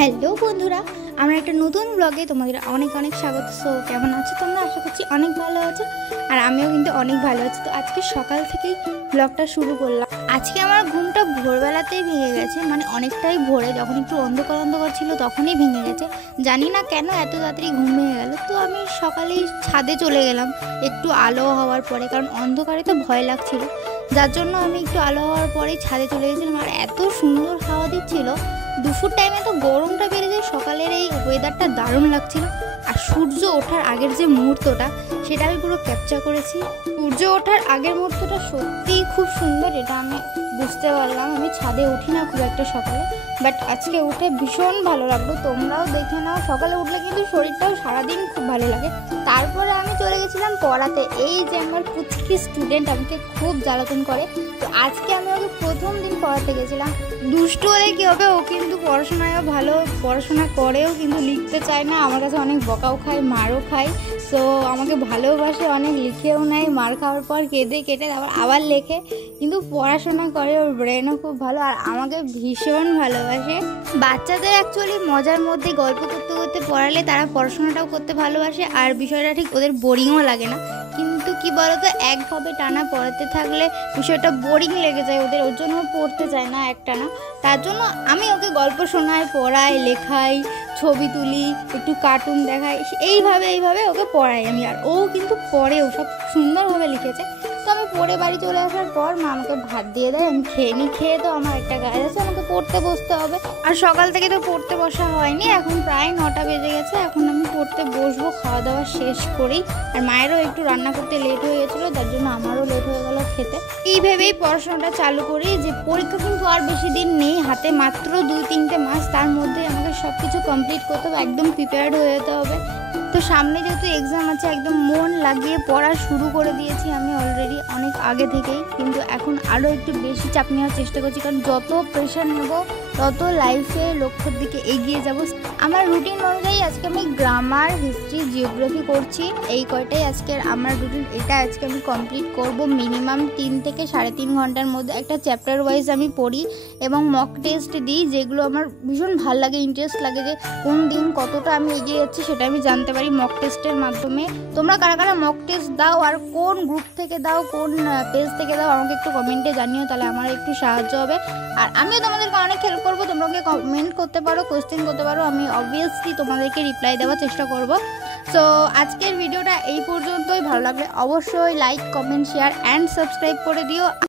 Hello বন্ধুরা, আমার একটা নতুন ব্লগে তোমাদের অনেক অনেক স্বাগত। সো কেমন আছো তোমরা? আশা করছি অনেক ভালো আছো, আর আমিও কিন্তু অনেক ভালো আছি। তো আজকে সকাল থেকেই ব্লগটা শুরু করলাম। আজকে আমার ঘুমটা ভোরবেলাতেই ভেঙে গেছে, মানে অনেকটাই ভোরে, যখন একটু অন্ধকার অন্ধকার ছিল তখনই ভেঙে গেছে। জানি না কেন এত তাড়াতাড়ি ঘুম ভেঙে গেল। তো আমি সকালেই ছাদে চলে গেলাম একটু আলো হওয়ার পরে, কারণ অন্ধকারে তো ভয় লাগছিল, যার জন্য আমি একটু আলো হওয়ার পরেই ছাদে চলে গেছিলাম। আর এত সুন্দর হাওয়া দিচ্ছিল, দুপুর টাইমে তো গরমটা বেড়ে যায়, সকালের এই ওয়েদারটা দারুণ লাগছিল। আর সূর্য ওঠার আগের যে মুহূর্তটা, সেটা আমি পুরো ক্যাপচার করেছি। সূর্য ওঠার আগের মুহূর্তটা সত্যিই খুব সুন্দর, এটা আমি বুঝতে পারলাম। আমি ছাদে উঠি না খুব একটা সকালে, বাট আজকে উঠে ভীষণ ভালো লাগলো। তোমরাও দেখে নাও, সকালে উঠলে কিন্তু শরীরটাও সারাদিন খুব ভালো লাগে। তারপরে আমি চলে গেছিলাম পড়াতে। এই যে আমার পুচকি স্টুডেন্ট আমাকে খুব জ্বালাতন করে, তো আজকে আমি ওকে প্রথম দিন পড়াতে গেছিলাম। দুষ্টু হলে কী হবে, ও কিন্তু পড়াশোনায়ও ভালো, পড়াশোনা করেও কিন্তু লিখতে চায় না। আমার কাছে অনেক বকাও খায়, মারও খায়। সো আমাকে ভালোবাসে অনেক, লিখেও নেয়, মার খাওয়ার পর কেঁদে কেটে তারপর আবার লেখে, কিন্তু পড়াশোনা করে। ওর ব্রেনও খুব ভালো, আর আমাকে ভীষণ ভালোবাসে। বাচ্চাদের অ্যাকচুয়ালি মজার মধ্যে গল্প করতে করতে পড়ালে তারা পড়াশোনাটাও করতে ভালোবাসে, আর বিষয়টা ঠিক ওদের বোরিংও লাগে না। কিন্তু কি বলতো, একভাবে টানা পড়াতে থাকলে বিষয়টা বোরিং লেগে যায় ওদের, ওর জন্য পড়তে চায় না একটানা। তার জন্য আমি ওকে গল্প শোনাই, পড়াই, লেখাই, ছবি তুলি, একটু কার্টুন দেখাই, এইভাবে ওকে পড়াই আমি। আর ও কিন্তু পড়েও, সব সুন্দরভাবে লিখেছে। তো আমি পড়ে বাড়ি চলে আসার পর মা আমাকে ভাত দিয়ে দেয়, আমি খেয়ে নিই। খেয়ে তো আমার একটা কাজ আছে, আমাকে পড়তে বসতে হবে। আর সকাল থেকে তো পড়তে বসা হয়নি, এখন প্রায় 9টা বেজে গেছে। এখন আমি পড়তে বসবো খাওয়া দাওয়া শেষ করেই। আর মায়েরও একটু রান্না করতে লেট হয়ে গেছিলো, যার জন্য আমারও লেট হয়ে গেল খেতে। এই ভেবেই পড়াশোনাটা চালু করি যে পরীক্ষা কিন্তু আর বেশি দিন নেই হাতে, মাত্র 2-3টে মাস। তার মধ্যে আমাকে সব কিছু কমপ্লিট করতে হবে, একদম প্রিপেয়ার্ড হয়ে যেতে হবে। তো সামনে যেহেতু এক্সাম আছে, একদম মন লাগিয়ে পড়া শুরু করে দিয়েছি আমি অলরেডি অনেক আগে থেকেই। কিন্তু এখন আরও একটু বেশি চাপ নেওয়ার চেষ্টা করছি, কারণ যত প্রেশার নেব তত লাইফে লক্ষ্যের দিকে এগিয়ে যাব। আমার রুটিন অনুযায়ী আজকে আমি গ্রামার, হিস্ট্রি, জিওগ্রাফি করছি। এই কয়টাই আজকের আমার রুটিন। এটা আজকে আমি কমপ্লিট করব। মিনিমাম 3 থেকে 3.5 ঘন্টার মধ্যে একটা চ্যাপ্টার ওয়াইজ আমি পড়ি এবং মক টেস্ট দিই, যেগুলো আমার ভীষণ ভালো লাগে, ইন্টারেস্ট লাগে, যে কোন দিন কতটা আমি এগিয়ে যাচ্ছি সেটা আমি জানতে পারি মক টেস্টের মাধ্যমে। তোমরা কারা কারা মক টেস্ট দাও, আর কোন গ্রুপ থেকে দাও, কোন পেজ থেকে দাও, আমাকে একটু কমেন্টে জানিও, তাহলে আমার একটু সাহায্য হবে। আর আমিও তোমাদেরকে অনেক হেল্প করবো। তোমরা কমেন্ট করতে পারো, কোয়েশ্চেন করতে পারো, আমি অবভিয়াসলি তোমাদেরকে রিপ্লাই দেওয়ার চেষ্টা করব। সো আজকের ভিডিওটা এই পর্যন্তই। ভালো লাগলে অবশ্যই like, comment, share and subscribe করে দিও।